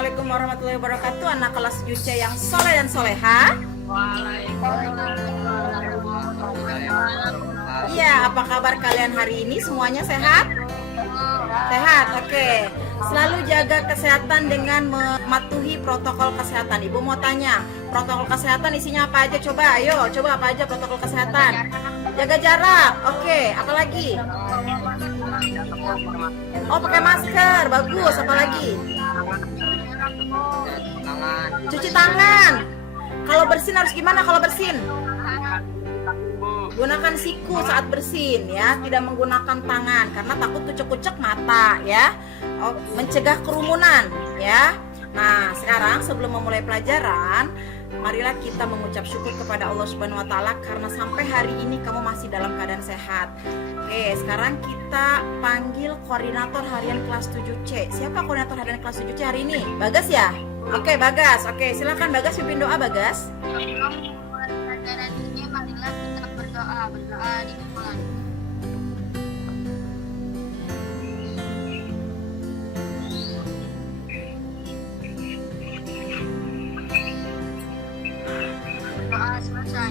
Assalamualaikum warahmatullahi wabarakatuh. Anak kelas 7C yang soleh dan soleha. Iya, apa kabar kalian hari ini? Semuanya sehat? Sehat, oke. Selalu jaga kesehatan dengan mematuhi protokol kesehatan. Ibu mau tanya, protokol kesehatan isinya apa aja? Coba, ayo, coba apa aja protokol kesehatan? Jaga jarak, oke. Apa lagi? Oh, pakai masker, bagus. Apa lagi? Cuci tangan. Kalau bersin harus gimana kalau bersin? Gunakan siku saat bersin ya, tidak menggunakan tangan karena takut kucek-kucek mata ya. Oh, mencegah kerumunan ya. Nah, sekarang sebelum memulai pelajaran, marilah kita mengucap syukur kepada Allah Subhanahu wa taala karena sampai hari ini kamu masih dalam keadaan sehat. Oke, sekarang kita panggil koordinator harian kelas 7C. Siapa koordinator harian kelas 7C hari ini? Bagas ya? Oke, Bagas. Oke, silakan Bagas pimpin doa, Bagas. Pelajaran ini marilah kita berdoa di dimulai. Berdoa selesai.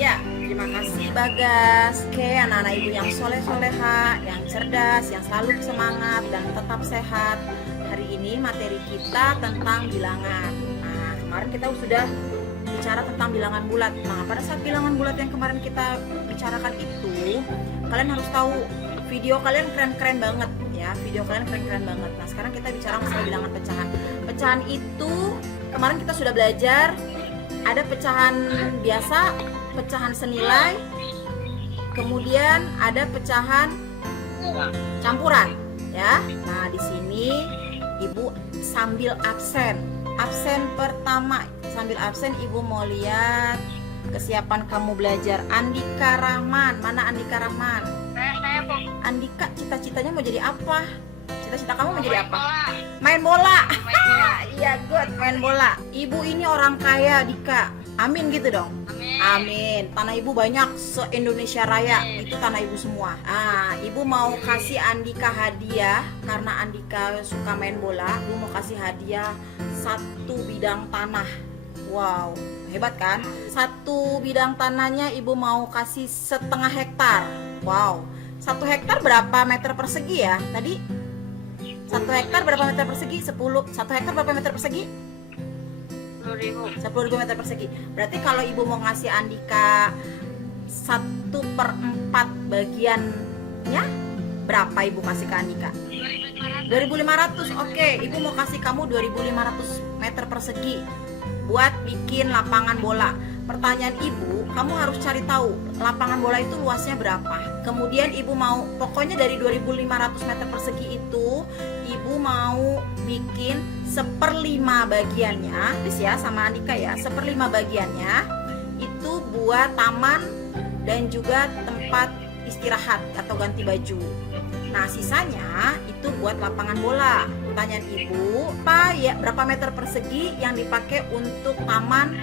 Ya, terima kasih Bagas. Oke, anak-anak ibu yang soleh-soleha, yang cerdas, yang selalu semangat dan tetap sehat. Hari ini materi kita tentang bilangan. Nah, kemarin kita sudah bicara tentang bilangan bulat. Nah, pada saat bilangan bulat yang kemarin kita bicarakan itu, kalian harus tahu video kalian keren-keren banget ya. Video kalian keren-keren banget. Nah, sekarang kita bicara masalah bilangan pecahan. Pecahan itu kemarin kita sudah belajar ada pecahan biasa, pecahan senilai, kemudian ada pecahan campuran ya. Nah, di sini Ibu sambil absen. Absen pertama, sambil absen Ibu mau lihat kesiapan kamu belajar. Andika Rahman, mana Andika Rahman? Saya Bu. Andika cita-citanya mau jadi apa? Cita-cita kamu mau jadi apa? Main bola. Iya, good, main bola. Ibu ini orang kaya, Dika. Amin gitu dong. Amin. Tanah ibu banyak se-Indonesia Raya. Itu tanah ibu semua. Ah, ibu mau kasih Andika hadiah karena Andika suka main bola. Ibu mau kasih hadiah 1 bidang tanah. Wow, hebat kan? 1 bidang tanahnya ibu mau kasih 1/2 hektar. Wow. 1 hektar berapa meter persegi ya? Tadi 1 hektar berapa meter persegi? 1 hektar berapa meter persegi? 10.000 meter persegi. Berarti kalau ibu mau ngasih Andika 1/4 bagiannya, berapa ibu kasih ke Andika? 2.500. Oke, ibu mau kasih kamu 2.500 meter persegi buat bikin lapangan bola. Pertanyaan ibu, kamu harus cari tahu lapangan bola itu luasnya berapa. Kemudian ibu mau, pokoknya dari 2.500 meter persegi itu ibu mau bikin 1/5 bagiannya, bis ya sama Andika ya, 1/5 bagiannya itu buat taman dan juga tempat istirahat atau ganti baju. Nah, sisanya itu buat lapangan bola. Pertanyaan ibu, berapa meter persegi yang dipakai untuk taman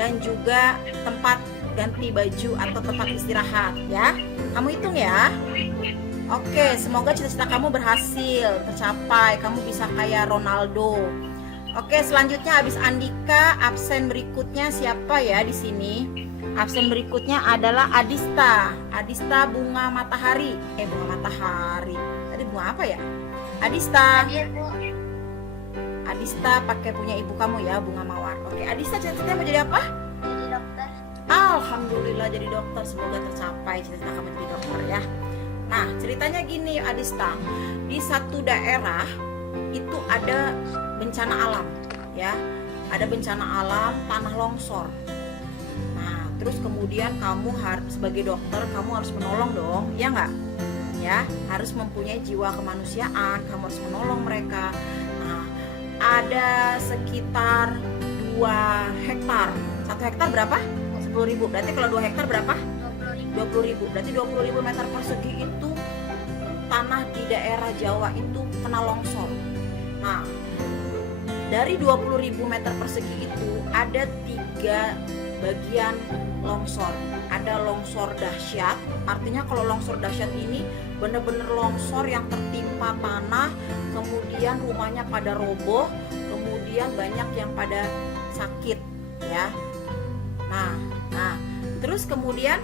dan juga tempat ganti baju atau tempat istirahat ya? Kamu hitung ya. Oke, semoga cita-cita kamu berhasil tercapai. Kamu bisa kayak Ronaldo. Oke, selanjutnya habis Andika, absen berikutnya siapa ya di sini? Absen berikutnya adalah Adista. Adista bunga matahari. Bunga matahari. Tadi bunga apa ya? Adista. Adista pakai punya ibu kamu ya, bunga mawar. Oke, Adista cita-citanya mau jadi apa? Jadi dokter. Alhamdulillah jadi dokter. Semoga tercapai cita-cita kamu jadi dokter ya. Nah, ceritanya gini Adista. Di satu daerah itu ada bencana alam ya. Ada bencana alam, tanah longsor. Nah, terus kemudian kamu sebagai dokter kamu harus menolong dong, ya nggak? Ya, harus mempunyai jiwa kemanusiaan, kamu harus menolong mereka. Nah, ada sekitar 2 hektar. 1 hektar berapa? 10.000. Berarti kalau 2 hektar berapa? 20.000. Berarti 20.000 meter persegi itu tanah di daerah Jawa itu kena longsor. Nah, dari 20.000 meter persegi itu ada 3 bagian longsor. Ada longsor dahsyat, artinya kalau longsor dahsyat ini bener-bener longsor yang tertimpa tanah, kemudian rumahnya pada roboh, kemudian banyak yang pada sakit ya. Nah, terus kemudian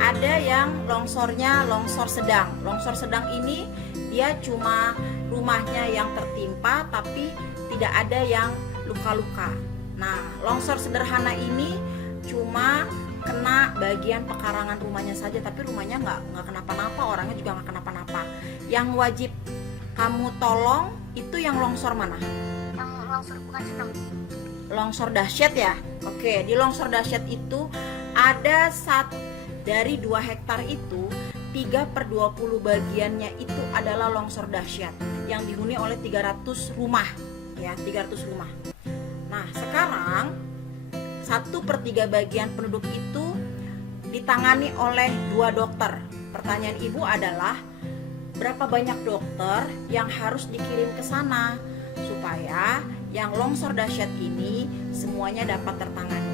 ada yang longsornya longsor sedang. Longsor sedang ini dia cuma rumahnya yang tertimpa tapi tidak ada yang luka-luka. Nah, longsor sederhana ini cuma kena bagian pekarangan rumahnya saja, tapi rumahnya nggak kenapa-napa, orangnya juga nggak kenapa-napa. Yang wajib kamu tolong itu yang longsor mana? Yang longsor bukan sedang. Longsor dahsyat ya. Oke, di longsor dahsyat itu ada dari 2 hektar itu 3/20 bagiannya itu adalah longsor dahsyat yang dihuni oleh 300 rumah ya, 300 rumah. Nah, sekarang 1/3 bagian penduduk itu ditangani oleh 2 dokter. Pertanyaan ibu adalah berapa banyak dokter yang harus dikirim ke sana supaya yang longsor dahsyat ini semuanya dapat tertangani.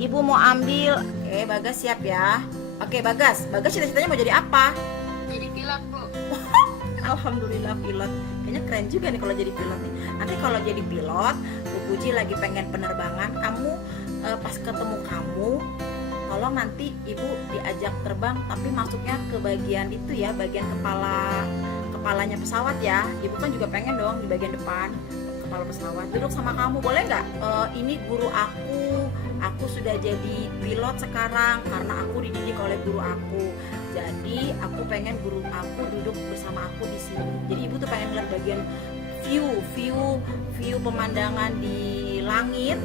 Ibu mau ambil, Bagas siap ya. Oke Bagas cita-citanya mau jadi apa? Jadi pilot, Bu. Alhamdulillah pilot. Kayaknya keren juga nih kalau jadi pilot nih. Nanti kalau jadi pilot, Bu Puji lagi pengen penerbangan, kamu pas ketemu kamu, tolong nanti ibu diajak terbang, tapi masuknya ke bagian itu ya, bagian kepalanya pesawat ya. Ibu kan juga pengen dong di bagian depan kepala pesawat. Duduk sama kamu, boleh nggak? Ini guru aku sudah jadi pilot sekarang karena aku dididik oleh guru aku. Jadi aku pengen guru aku duduk bersama aku di sini. Jadi ibu tuh pengen lihat bagian view pemandangan di langit,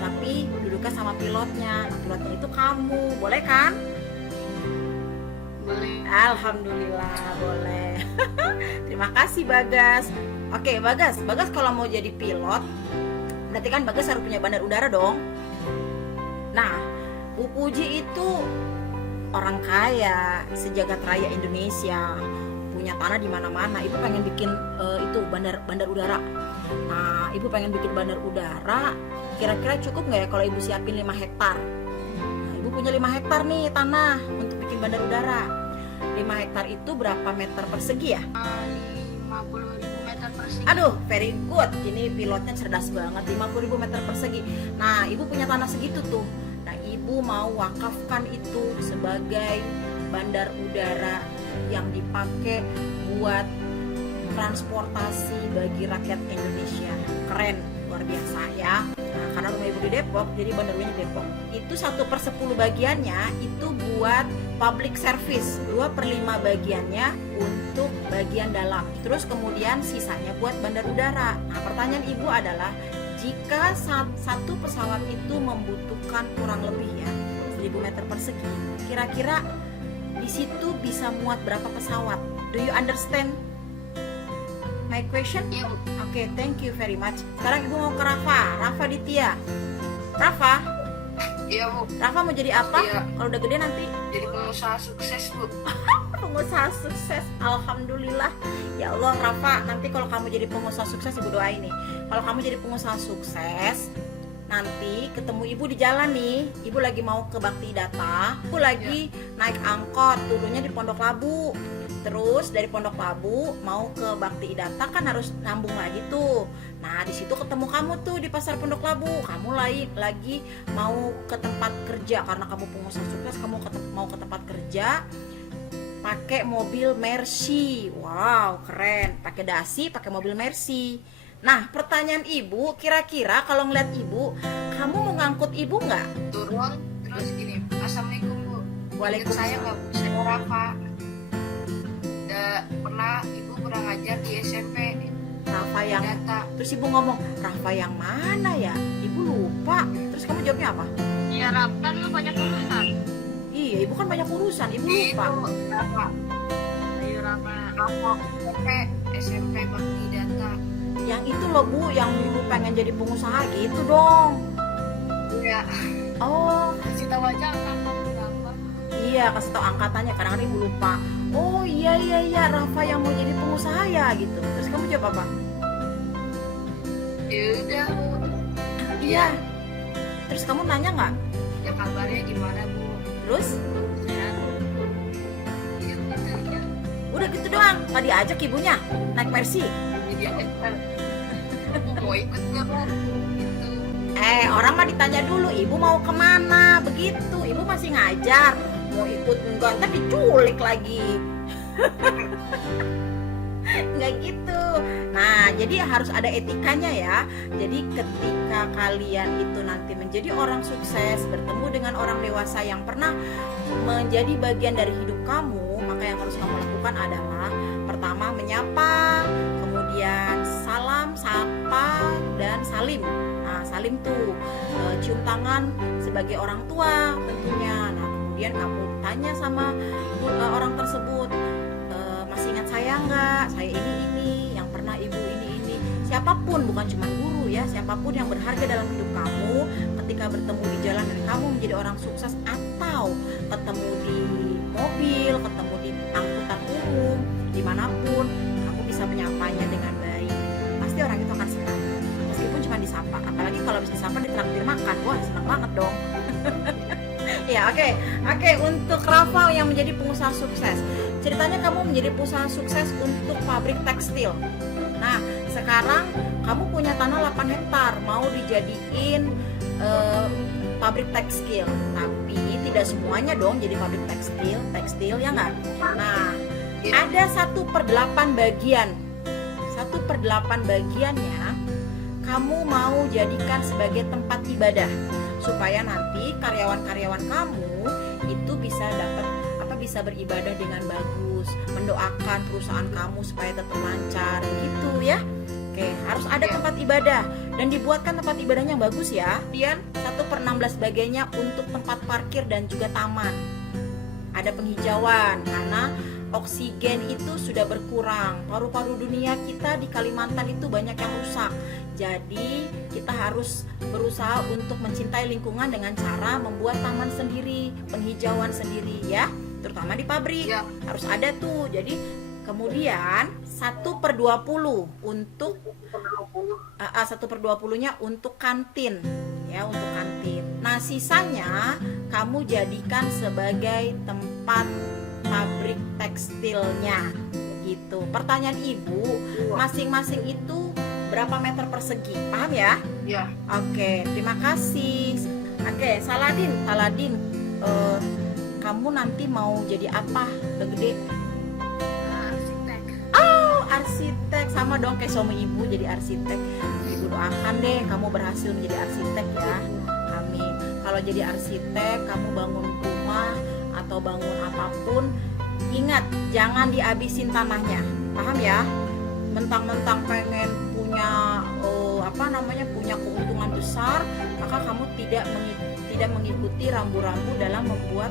tapi duduknya sama pilotnya. Nah, pilotnya itu kamu, boleh kan? Boleh. Alhamdulillah boleh. Terima kasih Bagas. Oke Bagas kalau mau jadi pilot, berarti kan Bagas harus punya bandar udara dong. Nah, Bu Puji itu orang kaya, sejagat raya Indonesia, punya tanah di mana-mana. Ibu pengen bikin itu bandar udara. Nah, ibu pengen bikin bandar udara. Kira-kira cukup nggak ya kalau ibu siapin 5 hektar? Nah, ibu punya 5 hektar nih tanah untuk bikin bandar udara. 5 hektar itu berapa meter persegi ya? 50.000 meter persegi. Aduh, very good. Ini pilotnya cerdas banget. 50.000 meter persegi. Nah, ibu punya tanah segitu tuh. Nah, ibu mau wakafkan itu sebagai bandar udara yang dipakai buat transportasi bagi rakyat Indonesia. Keren, luar biasa ya. Nah, karena rumah ibu di Depok, jadi bandar udaranya di Depok. Itu 1/10 bagiannya itu buat public service, 2/5 bagiannya untuk bagian dalam. Terus kemudian sisanya buat bandar udara. Nah, pertanyaan ibu adalah jika satu pesawat itu membutuhkan kurang lebih ya 1000 meter persegi, kira-kira di situ bisa muat berapa pesawat? Do you understand my question? Iya, Bu. Oke, thank you very much. Sekarang ibu mau ke Rafa Ditya. Rafa mau jadi apa? Iya. Kalau udah gede nanti Jadi pengusaha sukses, Bu. pengusaha sukses. Alhamdulillah. Ya Allah Rafa, nanti kalau kamu jadi pengusaha sukses ibu doain nih. Kalau kamu jadi pengusaha sukses, nanti ketemu ibu di jalan nih. Ibu lagi mau ke Bakti Data. Ibu lagi naik angkot, turunnya di Pondok Labu. Terus dari Pondok Labu mau ke Bakti Data kan harus nambung lagi tuh. Nah, di situ ketemu kamu tuh di Pasar Pondok Labu. Kamu lagi mau ke tempat kerja karena kamu pengusaha sukses, kamu mau ke tempat kerja pakai mobil Mercy. Wow, keren. Pakai dasi, pakai mobil Mercy. Nah, pertanyaan ibu, kira-kira kalau ngeliat ibu, kamu mau ngangkut ibu nggak? Turun terus gini. Assalamualaikum, Bu. Waalaikumsalam. Saya nggak, saya Rafa. Pernah ibu pernah ngajar di SMP Rafa yang data. Terus ibu ngomong, Rafa yang mana ya? Ibu lupa. Terus kamu jawabnya apa? Iya, Rafa kan lu banyak urusan. Iya, ibu kan banyak urusan, ibu lupa. Itu Rafa. Ayo Rafa SMP Bakti Data. Yang itu loh Bu, yang ibu pengen jadi pengusaha gitu dong. Iya. Oh, Kasih tahu aja angkatan berapa. iya, kasih tau angkatannya, kadang-kadang ibu lupa. Oh iya, Rafa yang mau jadi pengusaha ya gitu. Terus kamu jawab apa? Ya udah, Bu. Iya. Terus kamu nanya nggak? Ya kabarnya gimana, Bu? Terus? Sehat. Iya, gitu aja. Udah gitu doang. Nggak diajak ibunya naik Mercy. Jadi mau ikut nggak bu? Gitu. Orang mah ditanya dulu, ibu mau kemana? Begitu, ibu masih ngajar. Mau ikut enggak, ntar diculik lagi. Nggak gitu. Nah, jadi harus ada etikanya ya. Jadi ketika kalian itu nanti menjadi orang sukses, bertemu dengan orang dewasa yang pernah menjadi bagian dari hidup kamu, maka yang harus kamu lakukan adalah pertama menyapa, kemudian salam, sapa, dan salim. Nah, salim tuh cium tangan sebagai orang tua tentunya. Nah, kemudian kamu tanya sama orang tersebut, masih ingat saya nggak? Saya ini yang pernah ibu ini. Siapapun, bukan cuma guru ya, siapapun yang berharga dalam hidup kamu, ketika bertemu di jalan dan kamu menjadi orang sukses, atau ketemu di mobil, ketemu di angkutan umum, dimanapun, kamu bisa menyapanya dengan baik. Pasti orang itu akan senang, meskipun cuma disapa. Apalagi kalau bisa disapa ditraktir makan, wah senang banget dong. Ya, oke. Untuk Rafa yang menjadi pengusaha sukses, ceritanya kamu menjadi pengusaha sukses untuk pabrik tekstil. Nah, sekarang kamu punya tanah 8 hektar, mau dijadiin pabrik tekstil, tapi tidak semuanya dong jadi pabrik tekstil ya nggak? Nah, ada 1/8 bagian. 1/8 bagiannya kamu mau jadikan sebagai tempat ibadah, supaya nanti karyawan-karyawan kamu itu bisa beribadah dengan bagus, mendoakan perusahaan kamu supaya tetap lancar gitu ya. Oke, harus ada tempat ibadah dan dibuatkan tempat ibadahnya yang bagus ya. Kemudian 1/16 bagiannya untuk tempat parkir dan juga taman. Ada penghijauan karena oksigen itu sudah berkurang. Paru-paru dunia kita di Kalimantan itu banyak yang rusak. Jadi kita harus berusaha untuk mencintai lingkungan dengan cara membuat taman sendiri, penghijauan sendiri ya, terutama di pabrik ya. Harus ada tuh. Jadi kemudian 1/20 untuk 1/20-nya untuk kantin ya, untuk kantin. Nah, sisanya kamu jadikan sebagai tempat pabrik tekstilnya gitu. Pertanyaan ibu, masing-masing itu berapa meter persegi? Paham ya? Ya. Oke, terima kasih. Oke, Saladin, kamu nanti mau jadi apa gede? Arsitek. Oh, arsitek. Sama dong kayak suami ibu, jadi arsitek. Ibu doakan deh kamu berhasil menjadi arsitek ya. Amin. Kalau jadi arsitek, kamu bangun rumah atau bangun apapun, ingat jangan dihabisin tanahnya. Paham ya? Mentang-mentang pengen punya punya keuntungan besar, maka kamu tidak mengikuti rambu-rambu dalam membuat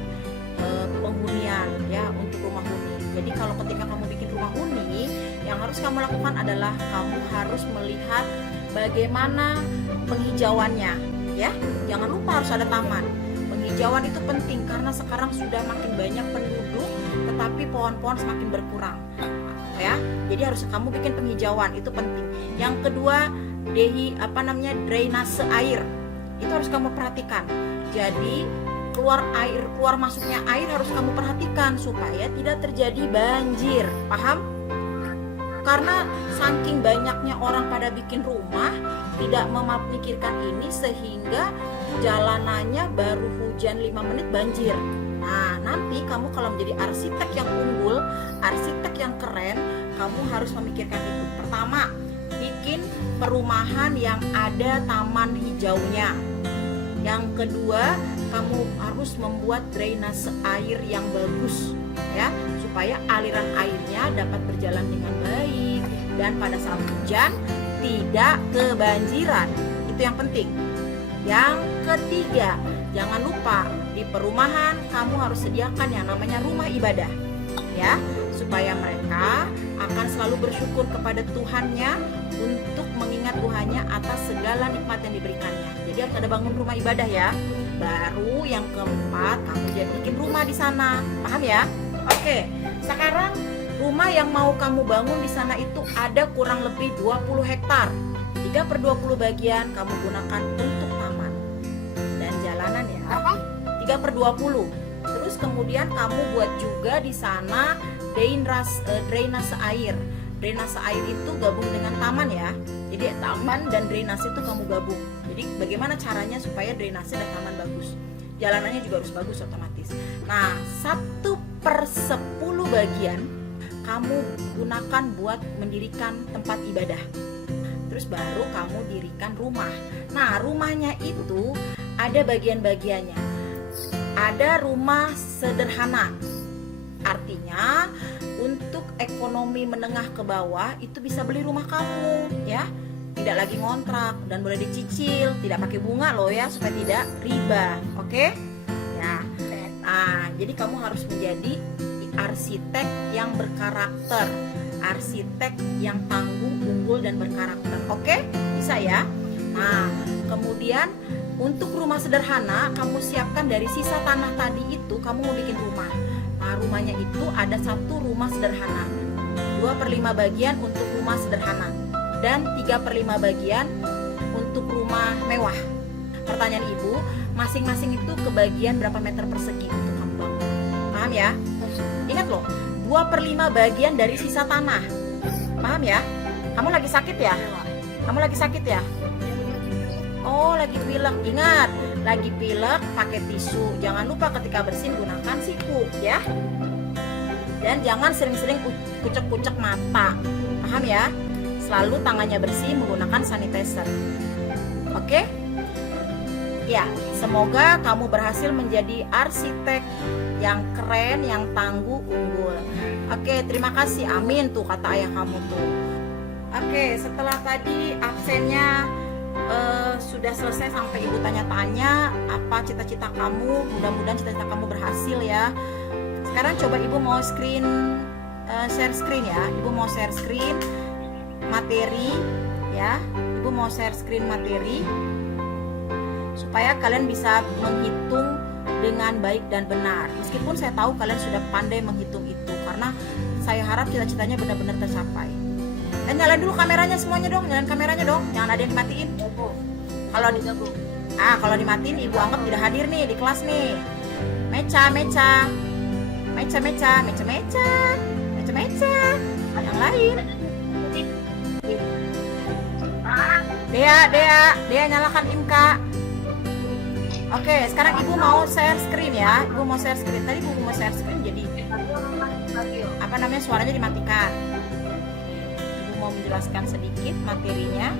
penghunian ya, untuk rumah huni. Jadi kalau ketika kamu bikin rumah huni, yang harus kamu lakukan adalah kamu harus melihat bagaimana penghijauannya ya. Jangan lupa harus ada taman. Penghijauan itu penting karena sekarang sudah makin banyak penduduk, tetapi pohon-pohon semakin berkurang ya. Jadi harus kamu bikin penghijauan, itu penting. Yang kedua, drainase air. Itu harus kamu perhatikan. Jadi keluar masuknya air harus kamu perhatikan supaya tidak terjadi banjir. Paham? Karena saking banyaknya orang pada bikin rumah, tidak memikirkan ini sehingga jalanannya baru hujan 5 menit banjir. Nah, nanti kamu kalau menjadi arsitek yang unggul, arsitek yang keren, kamu harus memikirkan itu. Pertama, bikin perumahan yang ada taman hijaunya. Yang kedua, kamu harus membuat drainase air yang bagus ya, supaya aliran airnya dapat berjalan dengan baik dan pada saat hujan tidak kebanjiran. Itu yang penting. Yang ketiga, jangan lupa di perumahan kamu harus sediakan yang namanya rumah ibadah ya, supaya mereka akan selalu bersyukur kepada Tuhannya untuk mengingat Tuhannya atas segala nikmat yang diberikannya. Jadi harus ada bangun rumah ibadah ya. Baru yang keempat, kamu jadi bikin rumah di sana. Paham ya? Oke. Sekarang rumah yang mau kamu bangun di sana itu ada kurang lebih 20 hektar. 3/20 bagian kamu gunakan untuk taman dan jalanan ya. 3/20. Terus kemudian kamu buat juga di sana drainase air. Drainase air itu gabung dengan taman ya. Jadi taman dan drainase itu kamu gabung. Jadi bagaimana caranya supaya drainase dan taman bagus? Jalanannya juga harus bagus otomatis. Nah, 1/10 bagian kamu gunakan buat mendirikan tempat ibadah. Terus baru kamu dirikan rumah. Nah, rumahnya itu ada bagian-bagiannya. Ada rumah sederhana. Artinya untuk ekonomi menengah ke bawah itu bisa beli rumah kamu ya. Tidak lagi ngontrak dan boleh dicicil, tidak pakai bunga loh ya, supaya tidak riba. Oke? Ya. Nah, jadi kamu harus menjadi arsitek yang berkarakter, arsitek yang tangguh, unggul dan berkarakter. Oke? Bisa ya? Nah, kemudian untuk rumah sederhana kamu siapkan dari sisa tanah tadi itu, kamu mau bikin rumah. Nah, rumahnya itu ada 1 rumah sederhana, 2/5 bagian untuk rumah sederhana, dan 3/5 bagian untuk rumah mewah. Pertanyaan ibu, masing-masing itu kebagian berapa meter persegi untuk kamu bangun? Paham ya? Ingat loh, 2/5 bagian dari sisa tanah. Paham ya? Kamu lagi sakit ya? Kamu lagi sakit ya? Oh, lagi pilek. Ingat, lagi pilek pakai tisu. Jangan lupa ketika bersin gunakan siku ya. Dan jangan sering-sering kucek-kucek mata. Paham ya? Selalu tangannya bersih menggunakan sanitizer. Oke? Ya, semoga kamu berhasil menjadi arsitek yang keren, yang tangguh, unggul. Oke, terima kasih. Amin tuh kata ayah kamu tuh. Oke, setelah tadi absennya sudah selesai sampai ibu tanya-tanya apa cita-cita kamu. Mudah-mudahan cita-cita kamu berhasil ya. Sekarang coba ibu mau share screen ya. Ibu mau share screen materi ya. Ibu mau share screen materi supaya kalian bisa menghitung dengan baik dan benar. Meskipun saya tahu kalian sudah pandai menghitung itu, karena saya harap cita-citanya benar-benar tercapai. Dan nyalain dulu kameranya semuanya dong, nyalain kameranya dong, jangan ada yang dimatiin. Kalau dimatiin ibu anggap tidak hadir nih di kelas nih. Meca. Yang lain. Dea nyalakan Imka. Oke, sekarang ibu mau share screen ya. Ibu mau share screen. Tadi ibu mau share screen jadi suaranya dimatikan. Ibu mau menjelaskan sedikit materinya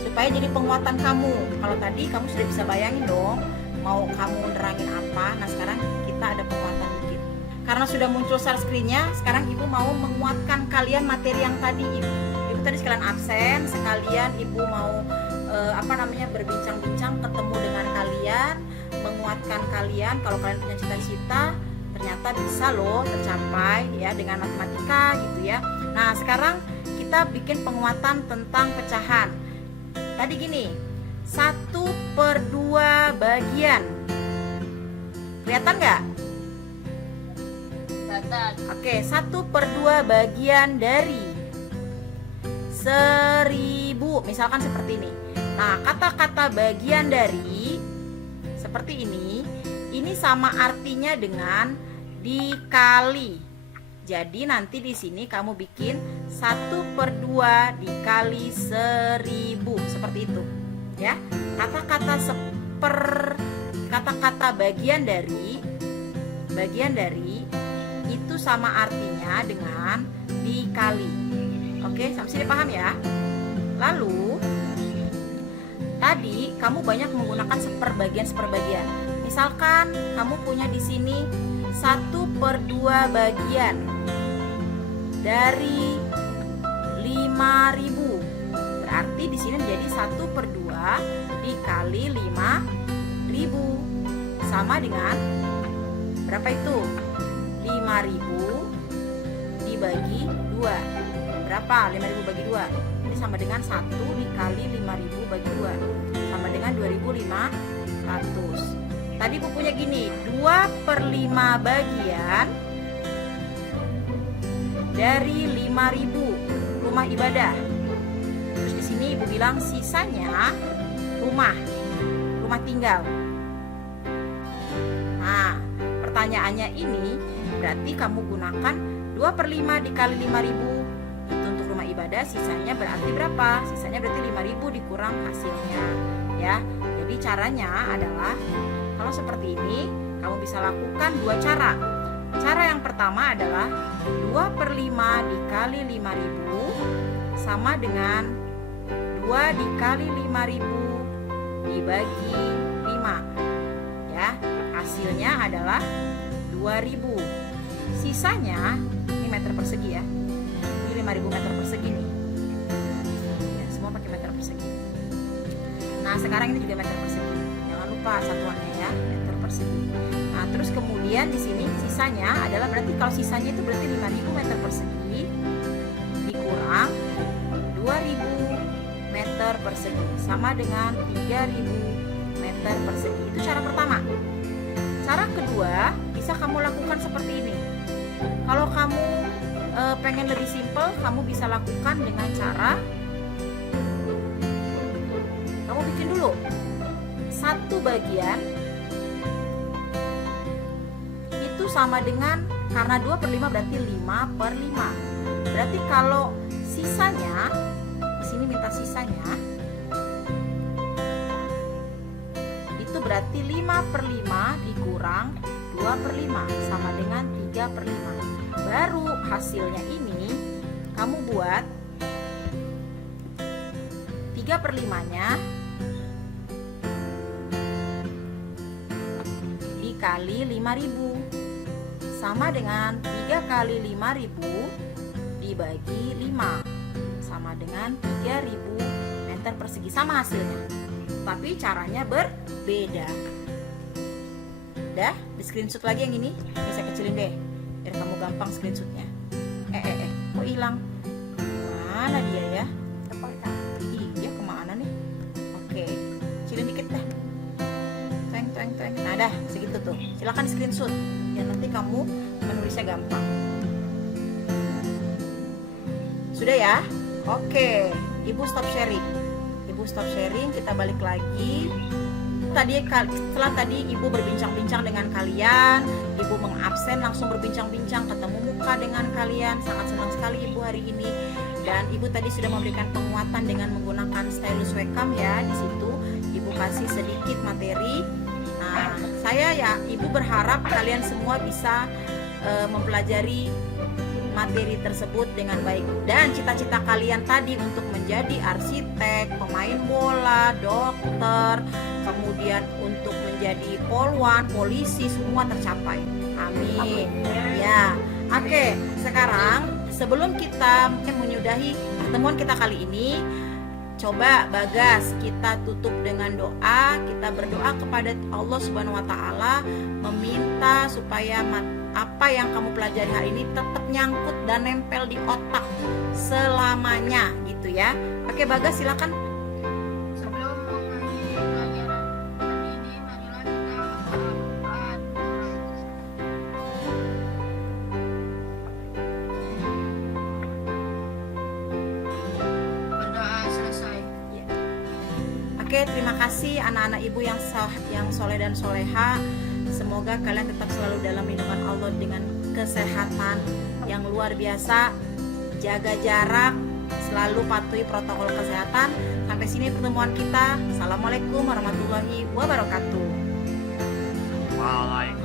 supaya jadi penguatan kamu. Kalau tadi kamu sudah bisa bayangin dong mau kamu nerangin apa. Nah, sekarang kita ada penguatan dikit. Karena sudah muncul share screen-nya, sekarang ibu mau menguatkan kalian materi yang tadi ibu tadi sekalian absen, sekalian ibu mau berbincang-bincang, ketemu dengan kalian, menguatkan kalian kalau kalian punya cita-cita ternyata bisa loh tercapai ya dengan matematika gitu ya. Nah, sekarang kita bikin penguatan tentang pecahan. Tadi gini, 1/2 bagian. Kelihatan nggak? Kelihatan. Oke, 1/2 bagian dari 1000. Misalkan seperti ini. Nah, kata-kata bagian dari seperti ini sama artinya dengan dikali. Jadi nanti di sini kamu bikin 1/2 dikali 1000 seperti itu, ya. Kata-kata bagian dari itu sama artinya dengan dikali. Oke, sampai sini paham ya? Lalu tadi kamu banyak menggunakan seperbagian. Misalkan kamu punya di sini 1/2 bagian dari 5.000. Berarti di sini menjadi 1/2 dikali 5.000 sama dengan berapa itu? 5.000 dibagi 2. Berapa? 5.000 bagi 2. Ini sama dengan 1 dikali 5.000 bagi 2 sama dengan 2.500. Tadi ibu punya gini, 2/5 bagian dari 5.000 rumah ibadah. Terus di sini ibu bilang sisanya rumah tinggal. Nah, pertanyaannya ini berarti kamu gunakan 2/5 dikali 5.000 itu untuk rumah ibadah, sisanya berarti berapa? Sisanya berarti 5.000 dikurang hasilnya ya. Jadi caranya adalah kalau seperti ini kamu bisa lakukan dua cara. Cara yang pertama adalah 2/5 dikali 5.000 sama dengan 2 dikali 5.000 dibagi 5 ya. Hasilnya adalah 2.000. Sisanya ini meter persegi ya. Ini 5.000 meter persegi nih. Ya, semua pakai meter persegi. Nah, sekarang ini juga meter persegi. Jangan lupa satuannya ya, meter persegi. Nah, terus kemudian di sini sisanya adalah berarti kalau sisanya itu berarti 5.000 meter persegi dikurang 2.000 meter persegi sama dengan 3.000 meter persegi. Itu cara pertama. Cara kedua bisa kamu lakukan seperti ini. Kalau kamu pengen lebih simpel, kamu bisa lakukan dengan cara kamu bikin dulu satu bagian itu sama dengan, karena 2/5 berarti 5/5. Berarti kalau sisanya di sini minta sisanya itu berarti 5/5 dikurang 2/5 sama dengan 3/5. Baru hasilnya ini kamu buat 3/5-nya dikali 5.000 sama dengan 3 kali 5.000 dibagi 5 sama dengan 3.000 meter persegi. Sama hasilnya, tapi caranya berbeda. Udah, di screenshot lagi yang ini. Ini saya kecilin deh biar kamu gampang screenshotnya. Kok hilang? Mana dia ya? Iya, kemana nih? Oke, kecilin dikit dah. Tueng. Nah dah, segitu tuh. Silakan screenshot ya, nanti kamu menulisnya gampang. Sudah ya? Oke, Ibu stop sharing. Kita balik lagi. Setelah tadi Ibu berbincang-bincang dengan kalian, Ibu mengabsen langsung berbincang-bincang, ketemu muka dengan kalian. Sangat senang sekali Ibu hari ini. Dan Ibu tadi sudah memberikan penguatan dengan menggunakan stylus wacom ya. Di situ Ibu kasih sedikit materi. Nah, Ibu berharap kalian semua bisa mempelajari materi tersebut dengan baik. Dan cita-cita kalian tadi untuk menjadi arsitek, pemain bola, dokter, kemudian untuk menjadi polwan, polisi, semua tercapai. Amin. Ya. Oke, sekarang sebelum kita menyudahi pertemuan kita kali ini, coba Bagas kita tutup dengan doa. Kita berdoa kepada Allah Subhanahu wa taala, meminta supaya apa yang kamu pelajari hari ini tetap nyangkut dan nempel di otak selamanya gitu ya. Oke Bagas, silakan. Sebelum mengakhiri pelajaran hari ini, marilah kita berdoa. Berdoa selesai. Oke, terima kasih anak-anak Ibu yang soleh dan soleha. Semoga kalian tetap selalu dalam lindungan Allah dengan kesehatan yang luar biasa. Jaga jarak, selalu patuhi protokol kesehatan. Sampai sini pertemuan kita. Assalamualaikum warahmatullahi wabarakatuh. Waalaikumsalam.